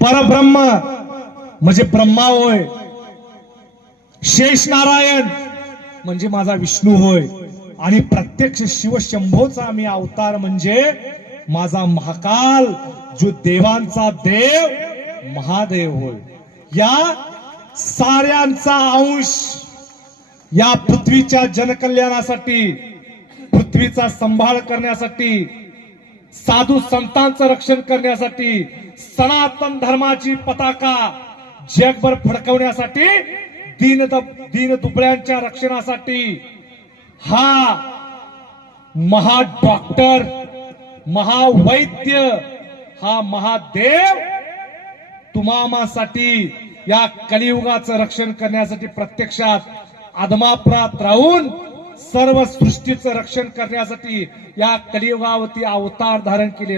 परब्रह्म म्हणजे ब्रह्मा होय, शेष नारायण म्हणजे माझा विष्णू होय, आणि प्रत्यक्ष शिवशंभोचा मी अवतार म्हणजे माझा महाकाल, जो देवांचा देव महादेव होय. या साऱ्यांचा अंश या पृथ्वीच्या जनकल्याणासाठी, पृथ्वीचा सांभाळ करण्यासाठी, साधू संतांचं रक्षण करण्यासाठी, सनातन धर्माची पताका जगभर फडकवण्यासाठी, दीन दुबळ्यांच्या रक्षणासाठी हा महाडॉक्टर, महावैद्य, हा महादेव तुम्हासाठी या कलियुगाचं रक्षण करण्यासाठी प्रत्यक्षात आदमाप्रात राहून सर्व सृष्टीचं रक्षण करण्यासाठी या कलियुगावरती अवतार धारण केले.